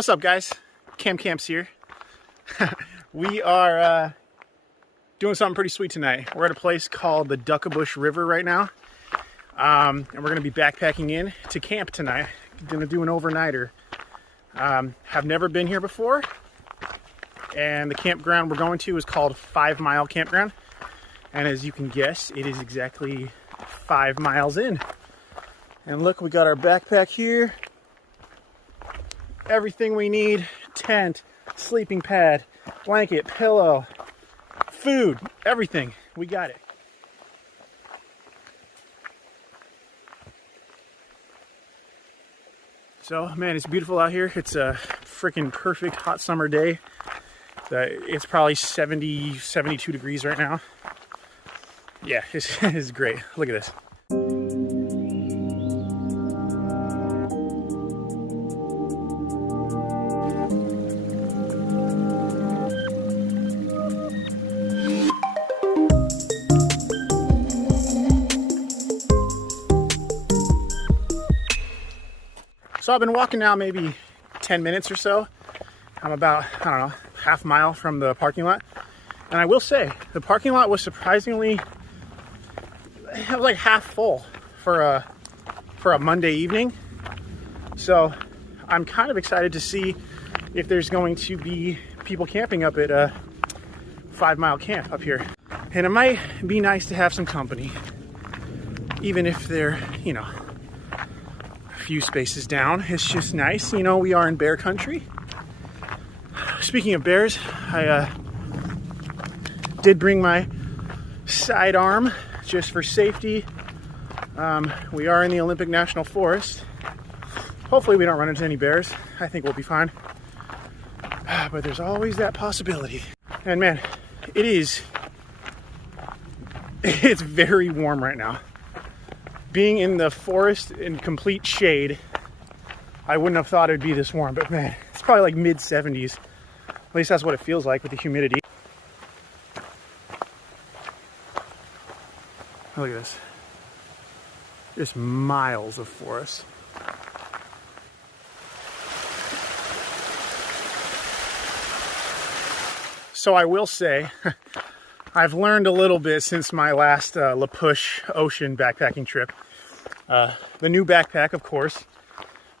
What's up, guys? Camps here. We are doing something pretty sweet tonight. We're at a place called the Duckabush River right now, and we're going to be backpacking in to camp tonight. Going to do an overnighter. Have never been here before, and the campground we're going to is called Mile Campground, and as you can guess, it is exactly 5 miles in. And look, we got our backpack here. Everything we need: tent, sleeping pad, blanket, pillow, food, everything. We got it. So, man, it's beautiful out here. It's a freaking perfect hot summer day. It's probably 70, 72 degrees right now. Yeah, it's great. Look at this. So I've been walking now maybe 10 minutes or so. I'm about, I don't know, half mile from the parking lot. And I will say, the parking lot was surprisingly, it was like half full for a Monday evening. So I'm kind of excited to see if there's going to be people camping up at a 5 Mile Camp up here. And it might be nice to have some company, even if they're, you know, few spaces down. It's just nice. You know, we are in bear country. Speaking of bears, I did bring my sidearm just for safety. We are in the Olympic National Forest. Hopefully we don't run into any bears. I think we'll be fine. But there's always that possibility. And man, it's very warm right now. Being in the forest in complete shade, I wouldn't have thought it'd be this warm, but man, it's probably like mid 70s. At least that's what it feels like with the humidity. Look at this. Just miles of forest. So I will say, I've learned a little bit since my last La Push ocean backpacking trip. The new backpack, of course,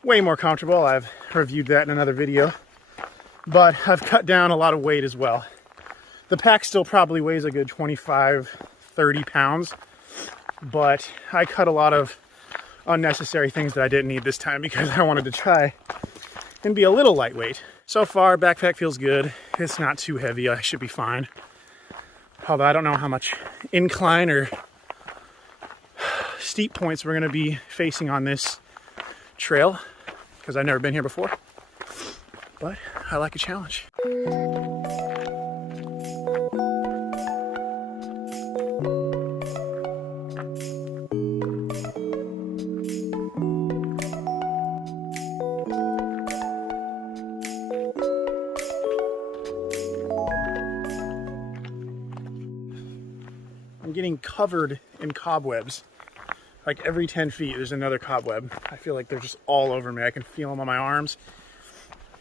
way more comfortable. I've reviewed that in another video. But I've cut down a lot of weight as well. The pack still probably weighs a good 25, 30 pounds. But I cut a lot of unnecessary things that I didn't need this time because I wanted to try and be a little lightweight. So far, backpack feels good. It's not too heavy. I should be fine. Although I don't know how much incline or steep points we're going to be facing on this trail because I've never been here before. But I like a challenge. I'm getting covered in cobwebs. Like every 10 feet there's another cobweb. I feel like they're just all over me. I can feel them on my arms.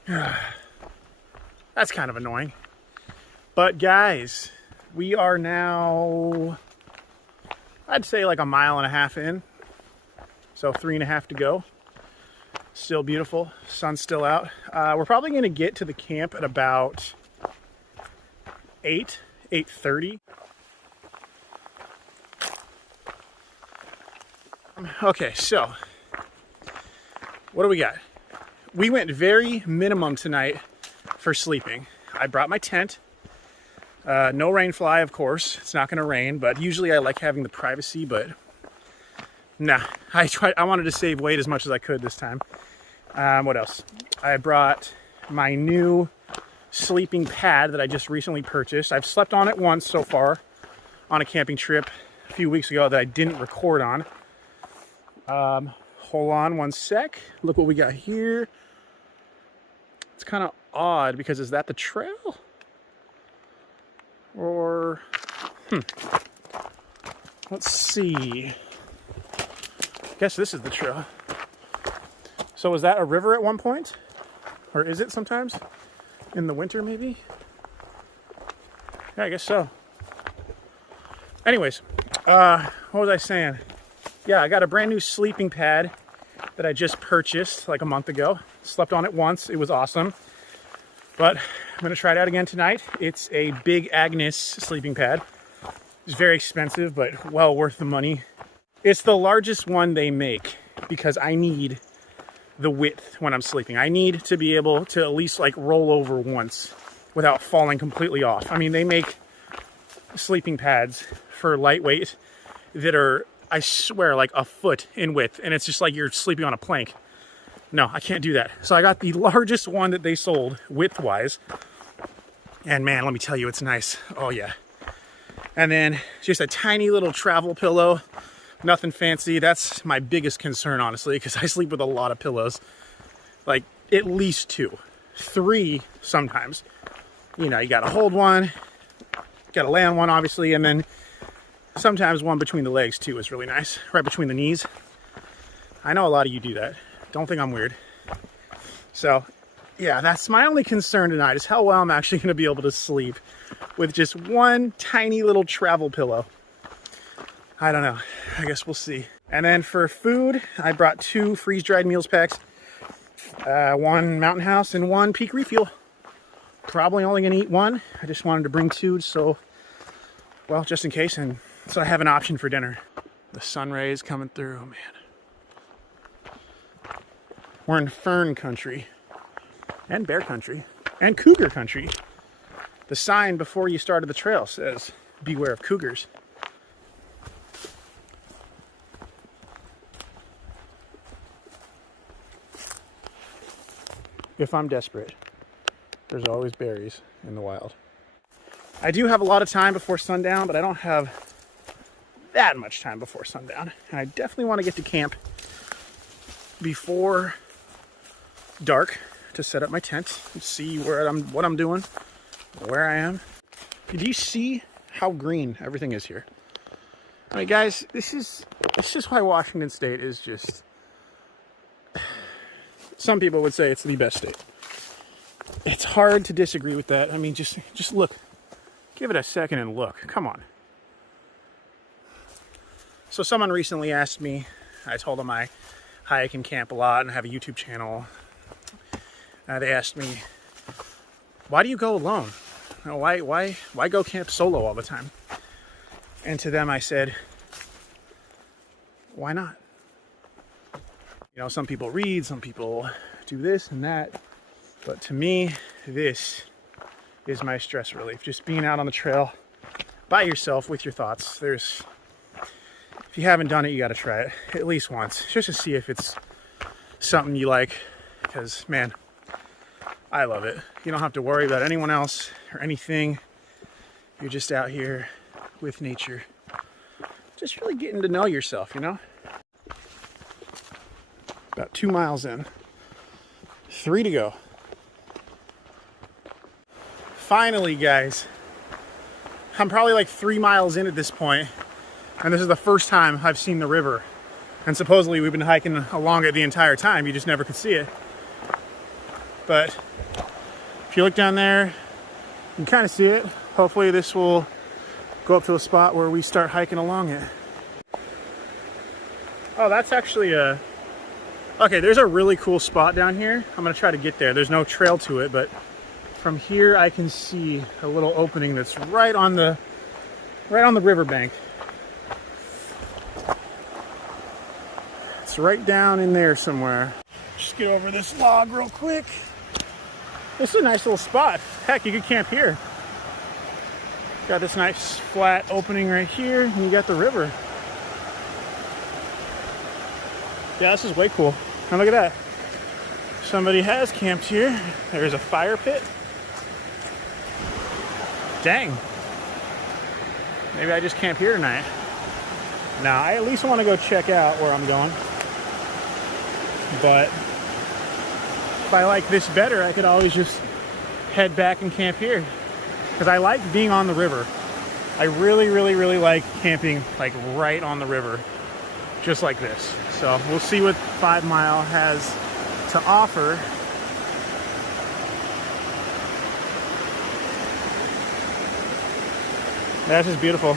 That's kind of annoying. But guys, we are now, I'd say like 1.5 miles in. So 3.5 to go. Still beautiful. Sun's still out. We're probably going to get to the camp at about 8:30. Okay, so what do we got? We went very minimum tonight for sleeping. I brought my tent. No rain fly, of course. It's not going to rain, but usually I like having the privacy, but nah. I wanted to save weight as much as I could this time. What else? I brought my new sleeping pad that I just recently purchased. I've slept on it once so far on a camping trip a few weeks ago that I didn't record on. Hold on one sec. Look what we got here. It's kind of odd because is that the trail? Or, let's see. I guess this is the trail. So was that a river at one point? Or is it sometimes? In the winter, maybe? Yeah, I guess so. Anyways, what was I saying? Yeah, I got a brand new sleeping pad that I just purchased like a month ago. Slept on it once. It was awesome. But I'm going to try it out again tonight. It's a Big Agnes sleeping pad. It's very expensive, but well worth the money. It's the largest one they make because I need the width when I'm sleeping. I need to be able to at least like roll over once without falling completely off. I mean, they make sleeping pads for lightweight that are, I swear, like a foot in width, and it's just like you're sleeping on a plank. No, I can't do that. So I got the largest one that they sold width-wise, and man, let me tell you, it's nice. Oh yeah. And then just a tiny little travel pillow. Nothing fancy. That's my biggest concern, honestly, because I sleep with a lot of pillows. Like, at least 2. 3 sometimes. You know, you gotta hold one, gotta lay on one, obviously, and then sometimes one between the legs, too, is really nice. Right between the knees. I know a lot of you do that. Don't think I'm weird. So, yeah, that's my only concern tonight, is how well I'm actually gonna be able to sleep with just one tiny little travel pillow. I don't know. I guess we'll see. And then for food, I brought 2 freeze-dried meals packs. 1 Mountain House and 1 Peak Refuel. Probably only gonna eat 1. I just wanted to bring 2, so, well, just in case, and so I have an option for dinner. The sun rays coming through, man. We're in fern country, and bear country, and cougar country. The sign before you started the trail says, beware of cougars. If I'm desperate, there's always berries in the wild. I do have a lot of time before sundown, but I don't have that much time before sundown. And I definitely want to get to camp before dark to set up my tent and see what I'm doing, where I am. Did you see how green everything is here? I mean, guys, this is why Washington State is just... Some people would say it's the best state. It's hard to disagree with that. I mean, just look. Give it a second and look. Come on. So someone recently asked me, I told them I hike and camp a lot and have a YouTube channel. They asked me, why do you go alone? You know, why go camp solo all the time? And to them I said, why not? You know, some people read, some people do this and that, but to me, this is my stress relief. Just being out on the trail by yourself with your thoughts. If you haven't done it, you got to try it at least once, just to see if it's something you like, because man, I love it. You don't have to worry about anyone else or anything. You're just out here with nature, just really getting to know yourself, you know? About 2 miles in. 3 to go. Finally, guys. I'm probably like 3 miles in at this point, and this is the first time I've seen the river. And supposedly we've been hiking along it the entire time. You just never could see it. But if you look down there, you can kind of see it. Hopefully this will go up to a spot where we start hiking along it. Oh, that's actually a... Okay, there's a really cool spot down here. I'm gonna try to get there. There's no trail to it, but from here I can see a little opening that's right on the riverbank. It's right down in there somewhere. Just get over this log real quick. This is a nice little spot. Heck, you could camp here. Got this nice flat opening right here, and you got the river. Yeah, this is way cool. Now look at that. Somebody has camped here. There's a fire pit. Dang. Maybe I just camp here tonight. Now, I at least want to go check out where I'm going. But if I like this better, I could always just head back and camp here. Because I like being on the river. I really, really, really like camping like right on the river. Just like this. So we'll see what 5 Mile has to offer. That's just beautiful.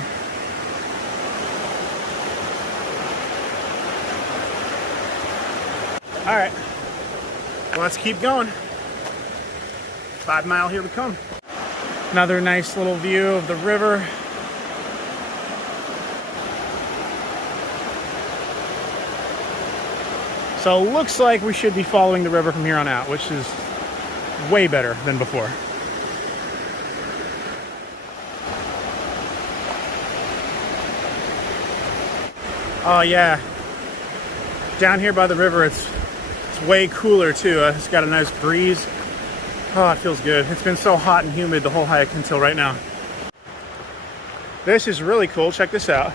All right, well, let's keep going. 5 mile, here we come. Another nice little view of the river. So it looks like we should be following the river from here on out, which is way better than before. Oh yeah, down here by the river, it's way cooler too. It's got a nice breeze. Oh, it feels good. It's been so hot and humid the whole hike until right now. This is really cool. Check this out.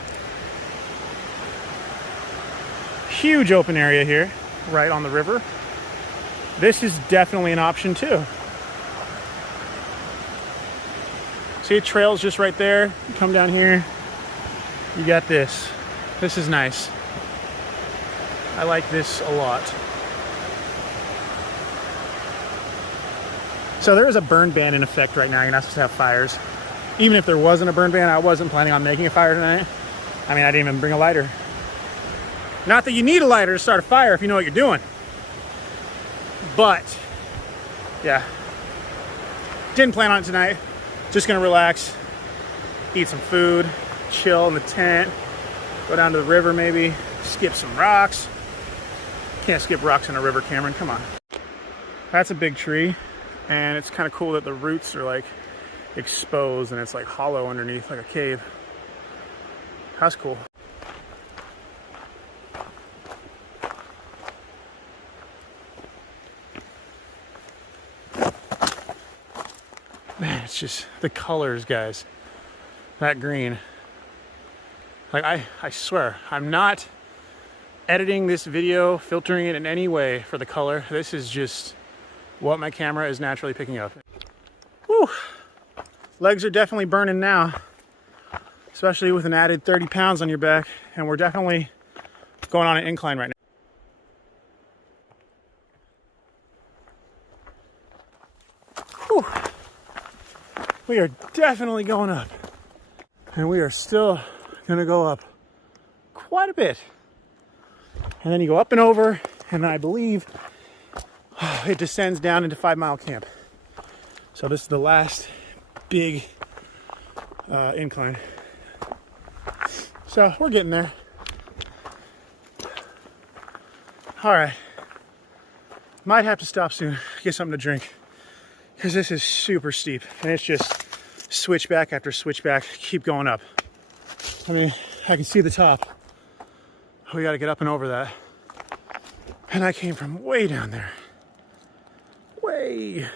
Huge open area here, right on the river. This is definitely an option too. See, trail's just right there. You come down here, you got this. This is nice. I like this a lot. So there is a burn ban in effect right now. You're not supposed to have fires. Even if there wasn't a burn ban, I wasn't planning on making a fire tonight. I mean, I didn't even bring a lighter. Not that you need a lighter to start a fire if you know what you're doing. But, yeah. Didn't plan on it tonight. Just gonna relax, eat some food, chill in the tent, go down to the river maybe, skip some rocks. Can't skip rocks in a river, Cameron, come on. That's a big tree, and it's kind of cool that the roots are like exposed and it's like hollow underneath, like a cave. That's cool. Man, it's just the colors, guys. That green. Like, I swear, I'm not editing this video, filtering it in any way for the color. This is just what my camera is naturally picking up. Whew. Legs are definitely burning now, especially with an added 30 pounds on your back, and we're definitely going on an incline right now. Whew. We are definitely going up, and we are still gonna go up quite a bit. And then you go up and over, and I believe it descends down into 5 Mile Camp. So this is the last big incline. So we're getting there. All right. Might have to stop soon, get something to drink, because this is super steep, and it's just switchback after switchback, keep going up. I mean, I can see the top. We got to get up and over that. And I came from way down there. Way.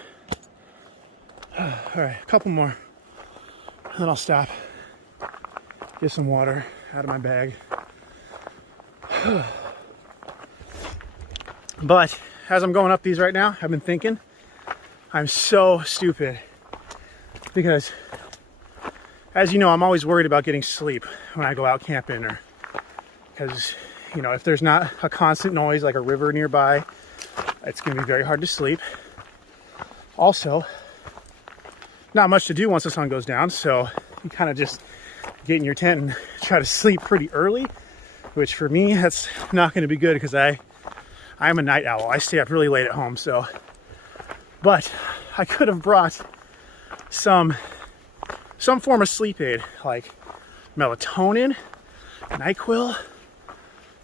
All right, a couple more. And then I'll stop. Get some water out of my bag. But as I'm going up these right now, I've been thinking, I'm so stupid. Because, as you know, I'm always worried about getting sleep when I go out camping, or because, you know, if there's not a constant noise like a river nearby, it's going to be very hard to sleep. Also, not much to do once the sun goes down, so you kind of just get in your tent and try to sleep pretty early, which for me, that's not going to be good because I'm a night owl. I stay up really late at home, so. But I could have brought some form of sleep aid, like melatonin, NyQuil,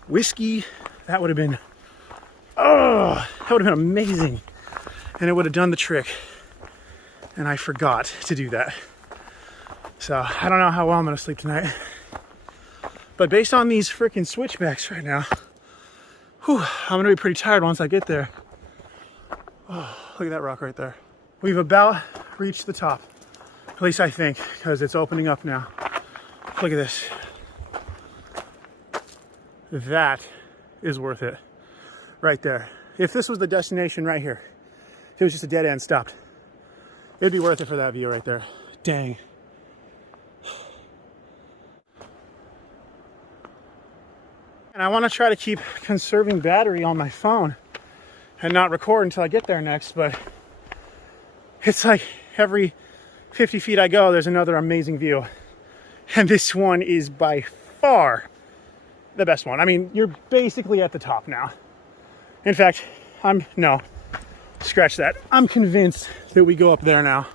whiskey. That would have been, that would have been amazing. And it would have done the trick. And I forgot to do that. So I don't know how well I'm gonna sleep tonight. But based on these freaking switchbacks right now, I'm gonna be pretty tired once I get there. Oh, look at that rock right there. We've about reached the top. At least I think, because it's opening up now. Look at this. That is worth it. Right there. If this was the destination right here, if it was just a dead end stopped, it'd be worth it for that view right there. Dang. And I want to try to keep conserving battery on my phone and not record until I get there next, but it's like every 50 feet I go, there's another amazing view. And this one is by far the best one. I mean, you're basically at the top now. In fact, no, scratch that. I'm convinced that we go up there now.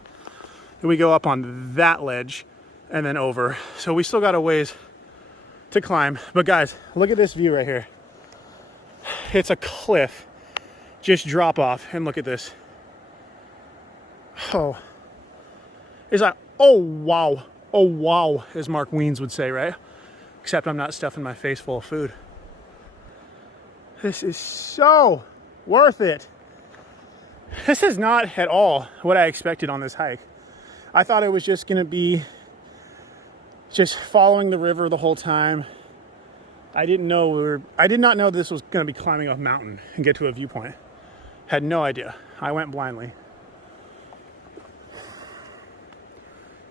That we go up on that ledge and then over. So we still got a ways to climb. But guys, look at this view right here. It's a cliff, just drop off, and look at this. Oh, it's like, oh wow, as Mark Wiens would say, right? Except I'm not stuffing my face full of food. This is so worth it. This is not at all what I expected on this hike. I thought it was just gonna be just following the river the whole time. I did not know this was gonna be climbing a mountain and get to a viewpoint. Had no idea. I went blindly.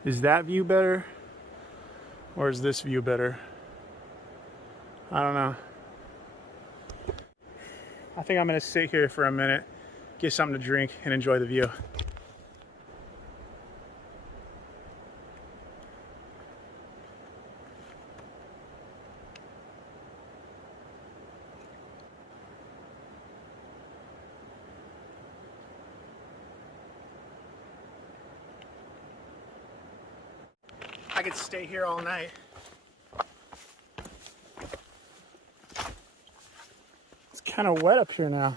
Is that view better? Or is this view better? I don't know. I think I'm gonna sit here for a minute, get something to drink, and enjoy the view. I could stay here all night. It's kind of wet up here now.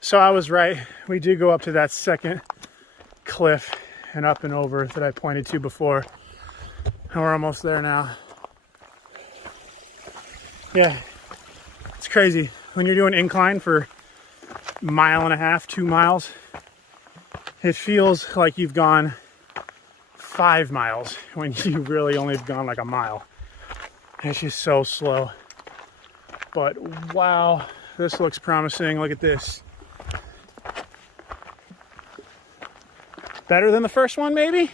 So I was right. We do go up to that second cliff and up and over that I pointed to before. And we're almost there now. Yeah, it's crazy. When you're doing incline for a mile and a half, 2 miles, it feels like you've gone 5 miles when you really only have gone like a mile. It's just so slow. But wow, this looks promising. Look at this. Better than the first one, maybe?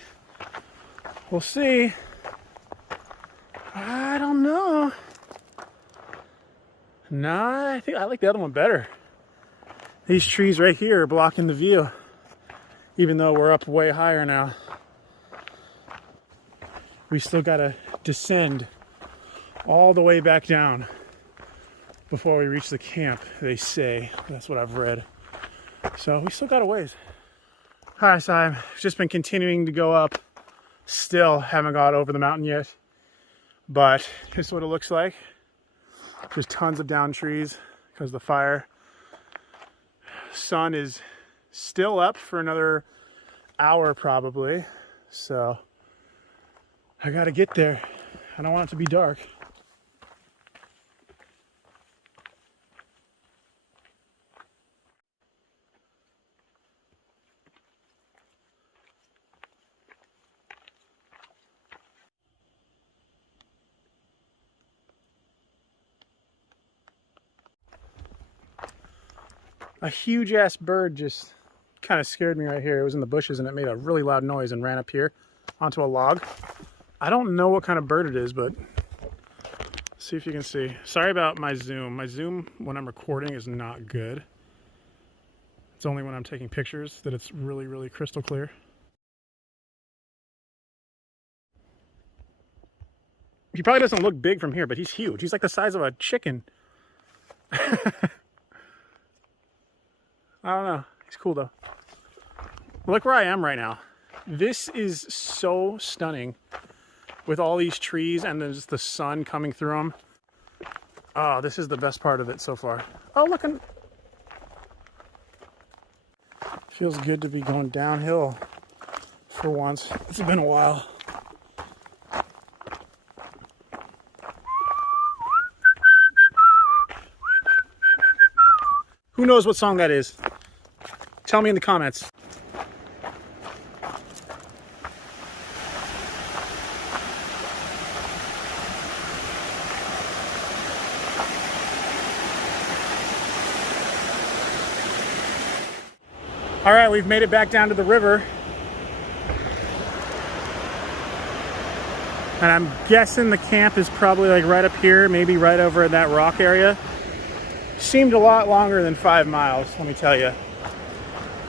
We'll see. I don't know. Nah, I think I like the other one better. These trees right here are blocking the view, even though we're up way higher now. We still gotta descend all the way back down before we reach the camp, they say. That's what I've read. So we still got a ways. All right, so I've just been continuing to go up. Still haven't got over the mountain yet, but this is what it looks like. There's tons of down trees because of the fire. Sun is still up for another hour probably, so I gotta get there. I don't want it to be dark. A huge ass bird just kind of scared me right here. It was in the bushes and it made a really loud noise and ran up here onto a log. I don't know what kind of bird it is, but see if you can see. Sorry about my zoom. My zoom when I'm recording is not good. It's only when I'm taking pictures that it's really, really crystal clear. He probably doesn't look big from here, but he's huge. He's like the size of a chicken. I don't know. He's cool though. Look where I am right now. This is so stunning with all these trees and then just the sun coming through them. Oh, this is the best part of it so far. Oh, look. Feels good to be going downhill for once. It's been a while. Who knows what song that is? Tell me in the comments. All right, we've made it back down to the river. And I'm guessing the camp is probably like right up here, maybe right over in that rock area. Seemed a lot longer than 5 miles, let me tell you.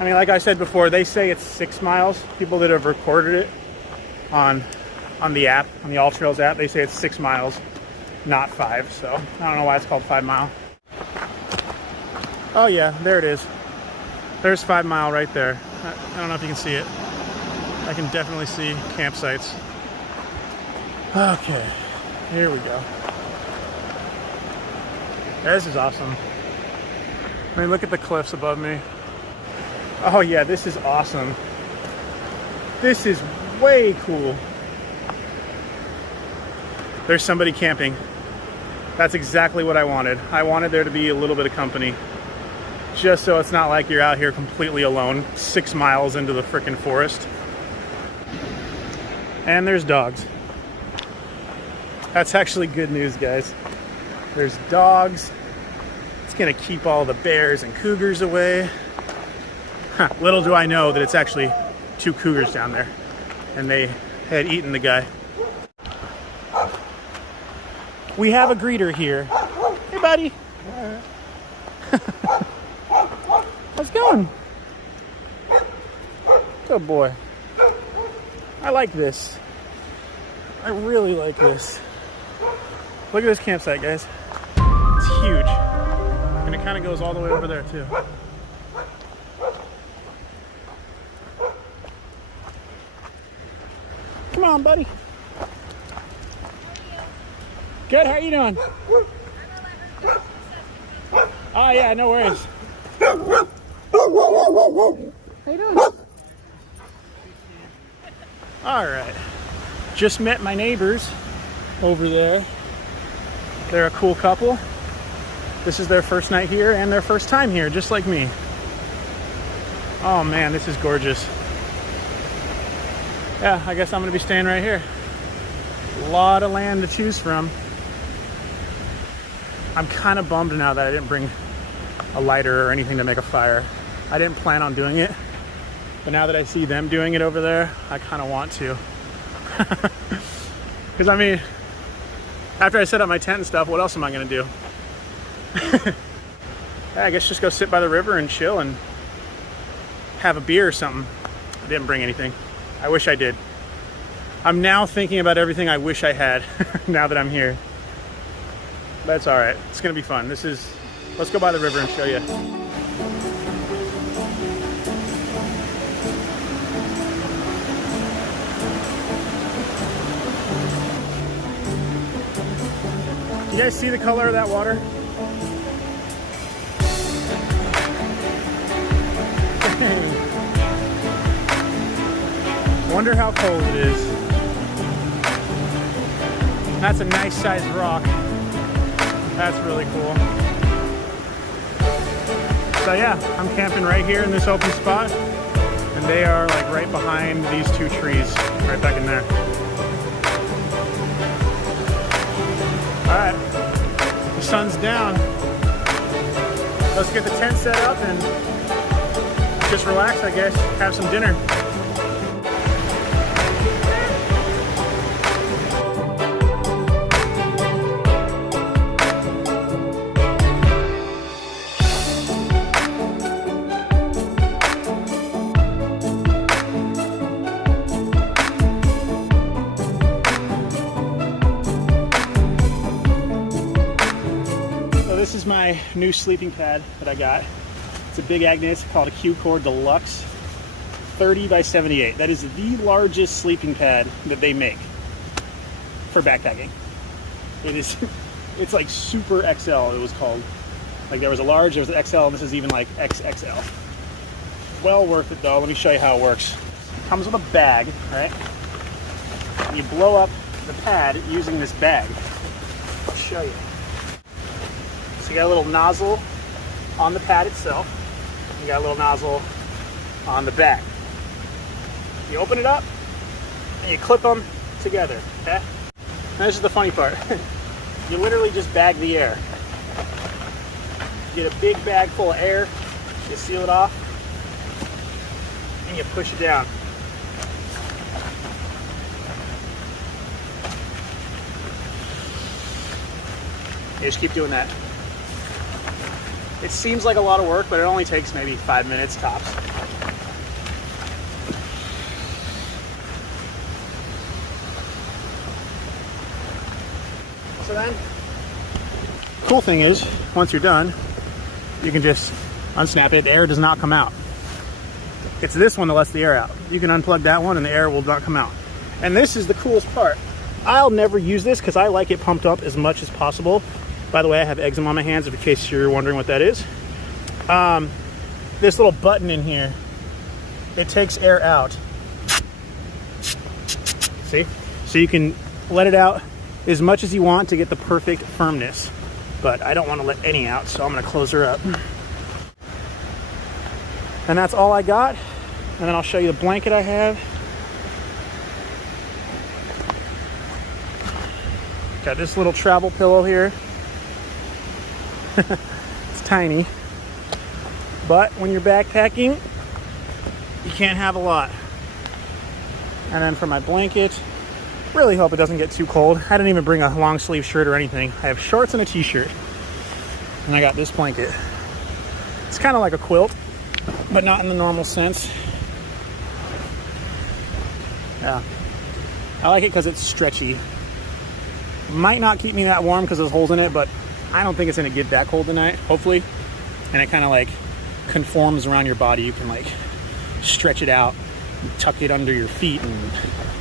I mean, like I said before, they say it's 6 miles. People that have recorded it on the app, on the All Trails app, they say it's 6 miles, not 5. So I don't know why it's called 5 Mile. Oh yeah, there it is. There's 5 Mile right there. I don't know if you can see it. I can definitely see campsites. Okay, here we go. This is awesome. I mean, look at the cliffs above me. Oh yeah, this is awesome. This is way cool. There's somebody camping. That's exactly what I wanted. I wanted there to be a little bit of company. Just so it's not like you're out here completely alone, 6 miles into the frickin' forest. And there's dogs. That's actually good news, guys. There's dogs. It's gonna keep all the bears and cougars away. Huh, little do I know that it's actually 2 cougars down there, and they had eaten the guy. We have a greeter here. Hey, buddy. How's it going? Good boy. I like this. I really like this. Look at this campsite, guys. It's huge. And it kind of goes all the way over there, too. Come on, buddy. Good, how are you doing? Oh, yeah, no worries. How you doing? All right. Just met my neighbors over there. They're a cool couple. This is their first night here and their first time here, just like me. Oh man, this is gorgeous. Yeah, I guess I'm gonna be staying right here. A lot of land to choose from. I'm kind of bummed now that I didn't bring a lighter or anything to make a fire. I didn't plan on doing it, but now that I see them doing it over there, I kind of want to. Because I mean, after I set up my tent and stuff, what else am I gonna do? Yeah, I guess just go sit by the river and chill and have a beer or something. I didn't bring anything. I wish I did. I'm now thinking about everything I wish I had now that I'm here. But it's all right. It's gonna be fun. Let's go by the river and show you. You guys see the color of that water? Wonder how cold it is. That's a nice sized rock. That's really cool. So yeah, I'm camping right here in this open spot, and they are like right behind these 2 trees, right back in there. All right, the sun's down. Let's get the tent set up and just relax, I guess, have some dinner. This is my new sleeping pad that I got. It's a big Agnes called a Q-Core Deluxe 30 by 78. That is the largest sleeping pad that they make for backpacking. It's like super XL, it was called. Like there was a large, there was an XL, and this is even like XXL. Well worth it though. Let me show you how it works. It comes with a bag, right? And you blow up the pad using this bag. I'll show you. So you got a little nozzle on the pad itself. You got a little nozzle on the back. You open it up and you clip them together, okay? And this is the funny part. You literally just bag the air. You get a big bag full of air, you seal it off, and you push it down. You just keep doing that. It seems like a lot of work, but it only takes maybe 5 minutes tops. So then, cool thing is, once you're done, you can just unsnap it. The air does not come out. It's this one that lets the air out. You can unplug that one and the air will not come out. And this is the coolest part. I'll never use this because I like it pumped up as much as possible. By the way, I have eczema on my hands, in case you're wondering what that is. This little button in here, it takes air out. See? So you can let it out as much as you want to get the perfect firmness. But I don't want to let any out, so I'm going to close her up. And that's all I got. And then I'll show you the blanket I have. Got this little travel pillow here. It's tiny. But when you're backpacking, you can't have a lot. And then for my blanket, really hope it doesn't get too cold. I didn't even bring a long sleeve shirt or anything. I have shorts and a t-shirt. And I got this blanket. It's kind of like a quilt, but not in the normal sense. Yeah. I like it because it's stretchy. Might not keep me that warm because there's holes in it, but I don't think it's going to get that cold tonight, hopefully. And it kind of like conforms around your body. You can like stretch it out, tuck it under your feet, and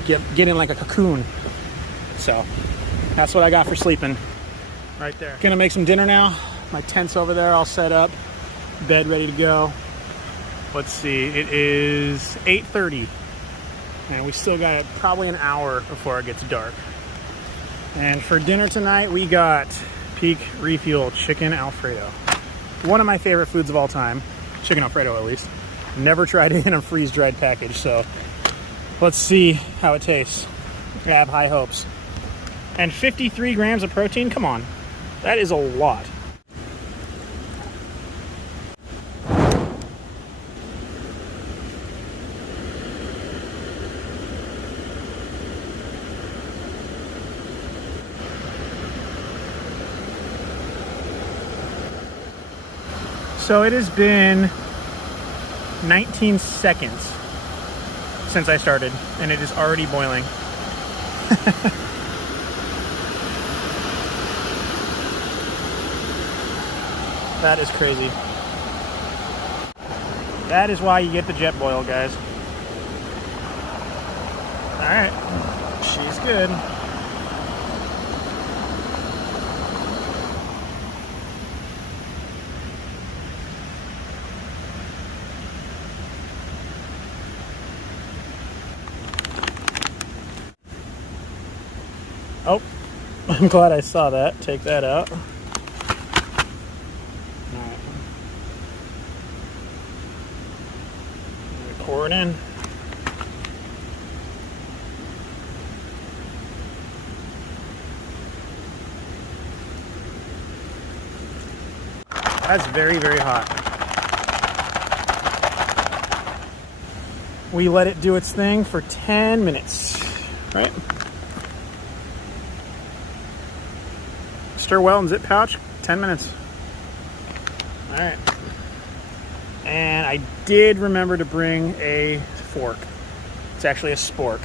get in like a cocoon. So that's what I got for sleeping right there. Gonna make some dinner now. My tent's over there all set up, bed ready to go. Let's see, it is 8:30 and we still got probably an hour before it gets dark. And for dinner tonight, we got Peak Refuel Chicken Alfredo. One of my favorite foods of all time. Chicken Alfredo, at least. Never tried it in a freeze-dried package, so let's see how it tastes. I have high hopes. And 53 grams of protein, come on. That is a lot. So it has been 19 seconds since I started, and it is already boiling. That is crazy. That is why you get the jet boil, guys. All right, she's good. Oh, I'm glad I saw that. Take that out. All right. Pour it in. That's very, very hot. We let it do its thing for 10 minutes, right? Stir well and zip pouch, 10 minutes. All right. And I did remember to bring a fork. It's actually a spork.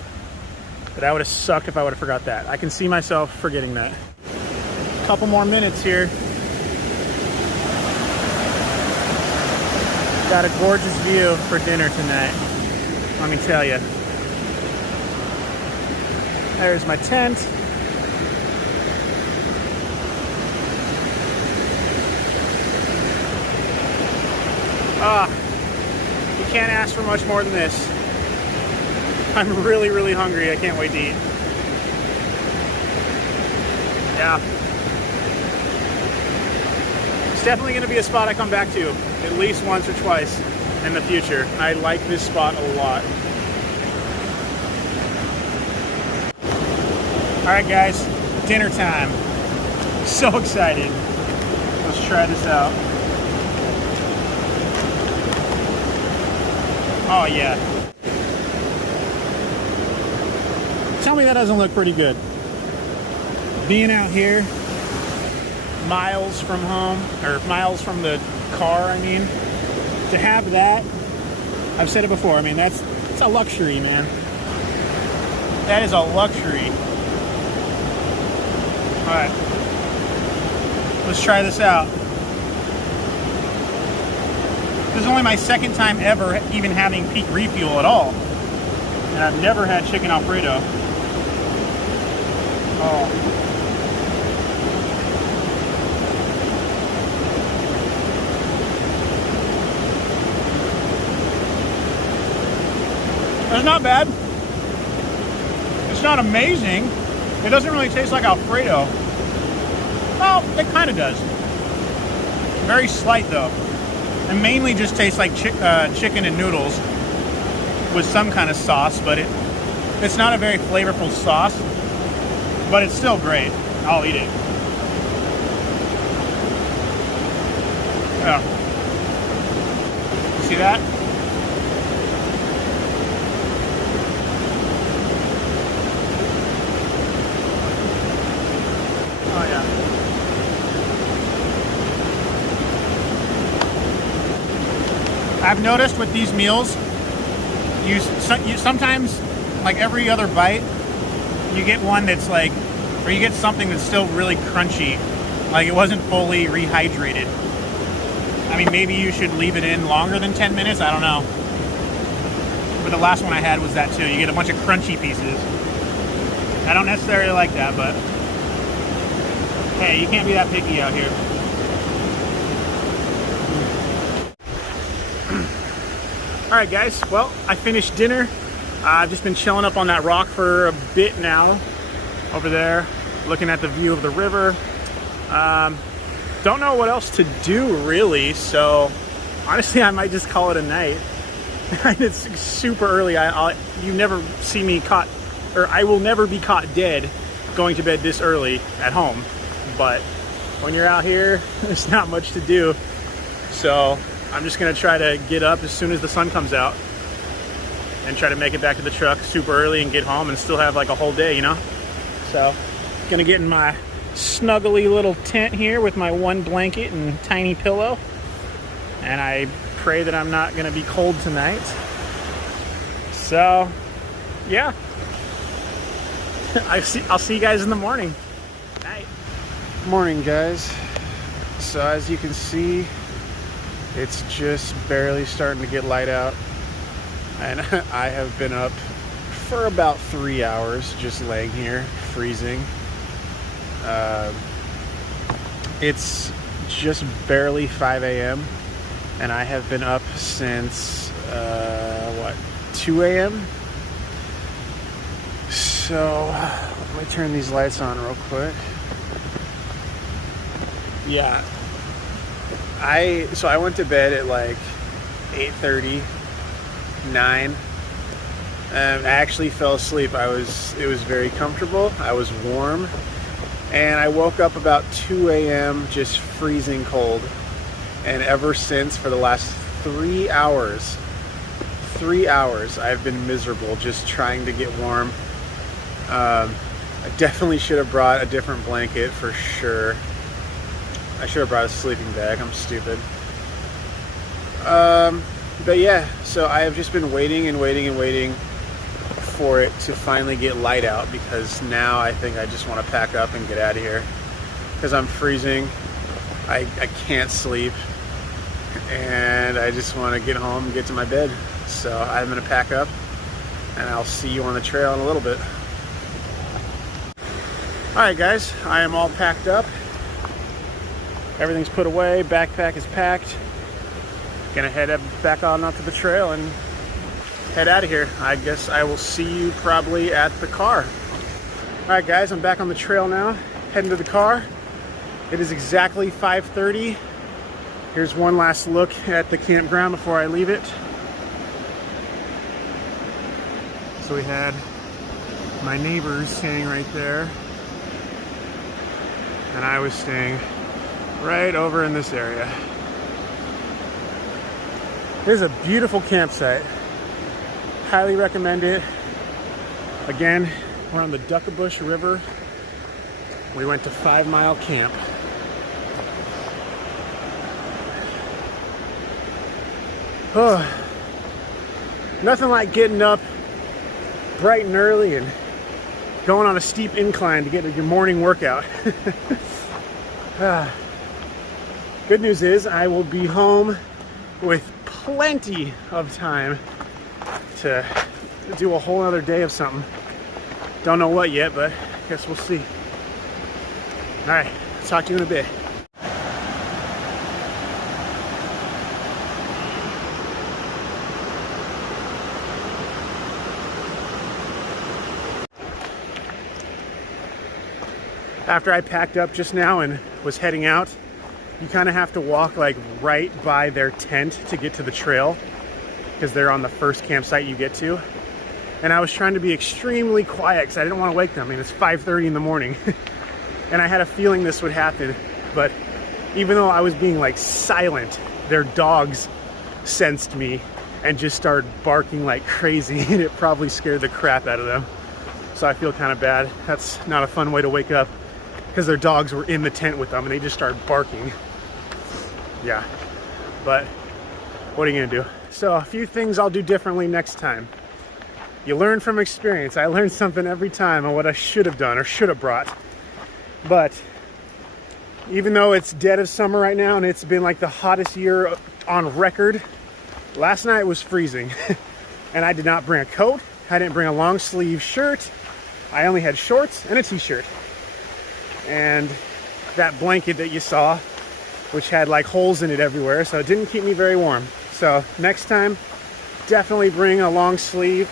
But that would have sucked if I would have forgot that. I can see myself forgetting that. A couple more minutes here. Got a gorgeous view for dinner tonight, let me tell you. There's my tent. You can't ask for much more than this. I'm really, really hungry. I can't wait to eat. Yeah. It's definitely going to be a spot I come back to at least once or twice in the future. I like this spot a lot. All right, guys, dinner time. So excited. Let's try this out. Oh yeah. Tell me that doesn't look pretty good. Being out here, miles from home, or miles from the car, I mean, to have that, I've said it before, I mean, it's a luxury, man. That is a luxury. All right, let's try this out. This is only my second time ever even having peak refuel at all. And I've never had chicken Alfredo. Oh. It's not bad. It's not amazing. It doesn't really taste like Alfredo. Well, it kind of does. Very slight though. It mainly just tastes like chicken and noodles with some kind of sauce, but it's not a very flavorful sauce, but it's still great. I'll eat it. Yeah. See that? Oh yeah. I've noticed with these meals, you sometimes, like every other bite, you get one that's like, or you get something that's still really crunchy, like it wasn't fully rehydrated. I mean, maybe you should leave it in longer than 10 minutes, I don't know. But the last one I had was that too. You get a bunch of crunchy pieces. I don't necessarily like that, but hey, you can't be that picky out here. Alright guys, well, I finished dinner. I've just been chilling up on that rock for a bit now, over there, looking at the view of the river. Don't know what else to do really, so honestly I might just call it a night. It's super early. You never see me caught, or I will never be caught dead going to bed this early at home. But when you're out here, there's not much to do. So I'm just gonna try to get up as soon as the sun comes out and try to make it back to the truck super early and get home and still have like a whole day, you know? So gonna get in my snuggly little tent here with my one blanket and tiny pillow. And I pray that I'm not gonna be cold tonight. So yeah, I'll see you guys in the morning. Night. Morning guys. So as you can see, it's just barely starting to get light out, and I have been up for about 3 hours just laying here freezing. It's just barely 5 a.m. and I have been up since 2 a.m. So let me turn these lights on real quick. Yeah, I went to bed at like 8:30, 9. I actually fell asleep. It was very comfortable. I was warm, and I woke up about 2 a.m. just freezing cold. And ever since, for the last 3 hours, I've been miserable just trying to get warm. I definitely should have brought a different blanket for sure. I should have brought a sleeping bag. I'm stupid. But yeah, so I have just been waiting and waiting and waiting for it to finally get light out, because now I think I just want to pack up and get out of here because I'm freezing. I can't sleep, and I just want to get home and get to my bed. So I'm going to pack up, and I'll see you on the trail in a little bit. Alright guys, I am all packed up. Everything's put away, backpack is packed. Gonna head back on out to the trail and head out of here. I guess I will see you probably at the car. Alright guys, I'm back on the trail now, heading to the car. It is exactly 5:30. Here's one last look at the campground before I leave it. So we had my neighbors staying right there, and I was staying right over in this area. This is a beautiful campsite. Highly recommend it. Again, we're on the Duckabush River. We went to 5 Mile Camp. Oh, nothing like getting up bright and early and going on a steep incline to get your morning workout. Good news is I will be home with plenty of time to do a whole other day of something. Don't know what yet, but I guess we'll see. All right, talk to you in a bit. After I packed up just now and was heading out, you kind of have to walk like right by their tent to get to the trail because they're on the first campsite you get to. And I was trying to be extremely quiet because I didn't want to wake them. I mean, it's 5:30 in the morning and I had a feeling this would happen. But even though I was being like silent, their dogs sensed me and just started barking like crazy, and it probably scared the crap out of them. So I feel kind of bad. That's not a fun way to wake up, because their dogs were in the tent with them and they just started barking. Yeah, but what are you gonna do? So a few things I'll do differently next time. You learn from experience. I learn something every time on what I should have done or should have brought. But even though it's dead of summer right now and it's been like the hottest year on record, last night was freezing. And I did not bring a coat. I didn't bring a long sleeve shirt. I only had shorts and a t-shirt. And that blanket that you saw, which had like holes in it everywhere, so it didn't keep me very warm. So next time, definitely bring a long sleeve.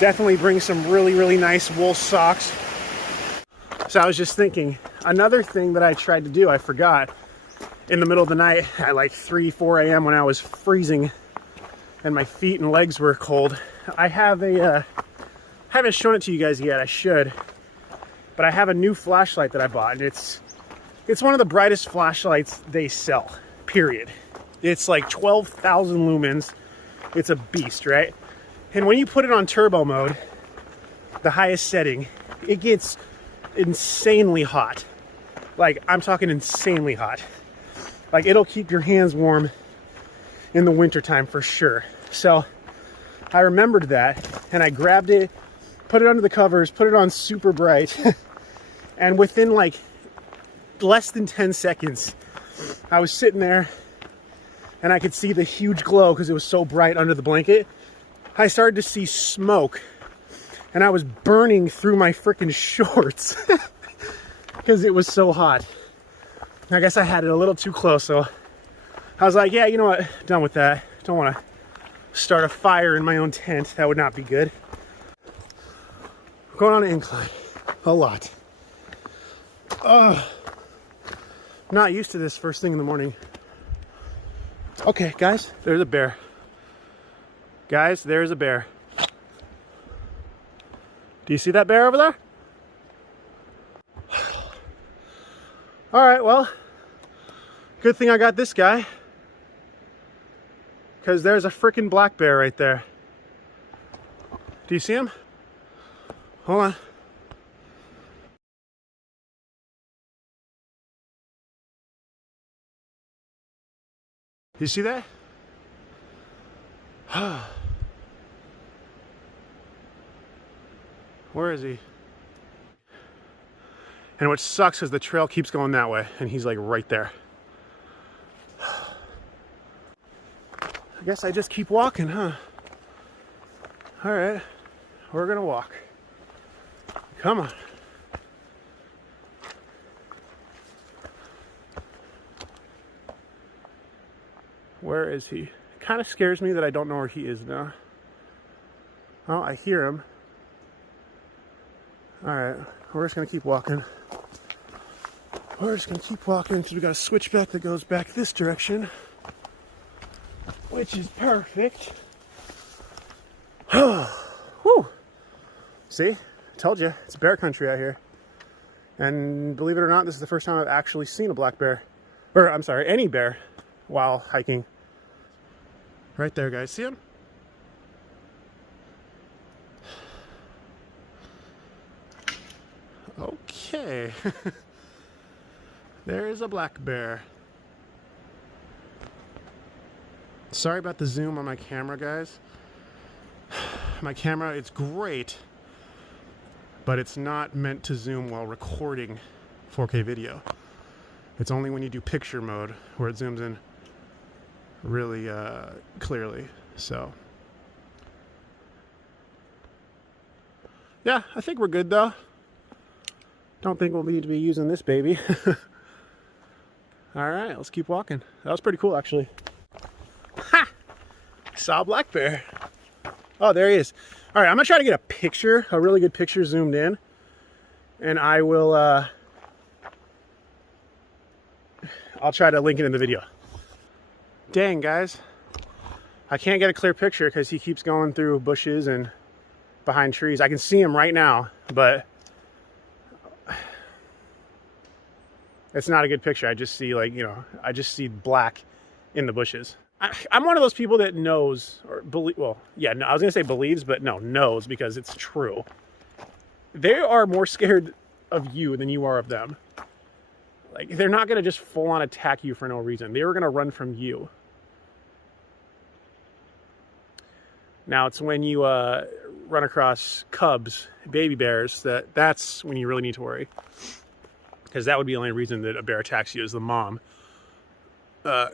Definitely bring some really nice wool socks. So I was just thinking, another thing that I tried to do, I forgot, in the middle of the night at like 4 a.m. when I was freezing and my feet and legs were cold. I have a, haven't shown it to you guys yet, I should. But I have a new flashlight that I bought, and it's one of the brightest flashlights they sell, period. It's like 12,000 lumens. It's a beast, right? And when you put it on turbo mode, the highest setting, it gets insanely hot. Like, I'm talking insanely hot. Like, it'll keep your hands warm in the wintertime for sure. So I remembered that, and I grabbed it, put it under the covers, put it on super bright, and within like less than 10 seconds, I was sitting there and I could see the huge glow because it was so bright under the blanket. I started to see smoke and I was burning through my freaking shorts because it was so hot. I guess I had it a little too close, so I was like, yeah, you know what, done with that. Don't want to start a fire in my own tent. That would not be good. I'm going on an incline a lot. I'm not used to this first thing in the morning. Okay, guys, there's a bear. Guys, there's a bear. Do you see that bear over there? All right, well, good thing I got this guy, because there's a freaking black bear right there. Do you see him? Hold on. You see that? Where is he? And what sucks is the trail keeps going that way, and he's like right there. I guess I just keep walking, huh? All right, we're gonna walk. Come on. Where is he? It kind of scares me that I don't know where he is now. Oh, I hear him. All right, we're just gonna keep walking. We're just gonna keep walking until we got a switchback that goes back this direction, which is perfect. Whew. See, I told you, it's bear country out here. And believe it or not, this is the first time I've actually seen a black bear. Or, I'm sorry, any bear while hiking. Right there, guys. See him? Okay. There is a black bear. Sorry about the zoom on my camera, guys. My camera, it's great but it's not meant to zoom while recording 4K video. It's only when you do picture mode where it zooms in really clearly. So yeah, I think we're good though. Don't think we'll need to be using this baby. All right, let's keep walking. That was pretty cool, actually. Ha! Saw a black bear. Oh, there he is. All right, I'm gonna try to get a picture, a really good picture zoomed in, and I will, I'll try to link it in the video. Dang, guys. I can't get a clear picture because he keeps going through bushes and behind trees. I can see him right now, but it's not a good picture. I just see, like, you know, I just see black in the bushes. I'm one of those people that knows, or believe, well, yeah, no, I was gonna say believes, but no, knows, because it's true. They are more scared of you than you are of them. Like, they're not gonna just full on attack you for no reason. They were gonna run from you. Now, it's when you run across cubs, baby bears, that's when you really need to worry. Because that would be the only reason that a bear attacks you, is the mom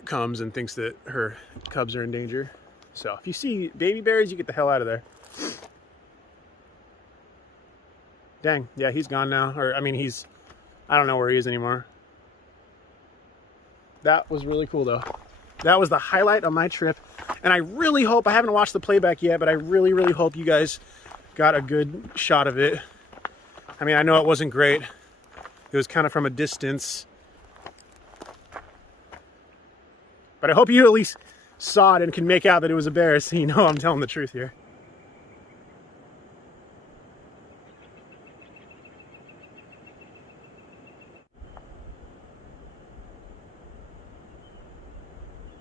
comes and thinks that her cubs are in danger. So if you see baby bears, you get the hell out of there. Dang, yeah, he's gone now. Or, I mean, I don't know where he is anymore. That was really cool, though. That was the highlight of my trip. And I really hope, I haven't watched the playback yet, but I really, really hope you guys got a good shot of it. I mean, I know it wasn't great. It was kind of from a distance. But I hope you at least saw it and can make out that it was a bear, so you know I'm telling the truth here.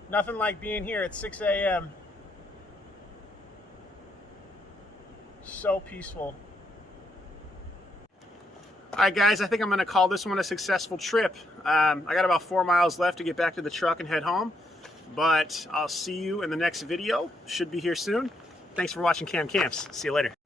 Nothing like being here at 6 a.m. So peaceful. All right, guys, I think I'm going to call this one a successful trip. I got about 4 miles left to get back to the truck and head home. But I'll see you in the next video. Should be here soon. Thanks for watching Cam Camps. See you later.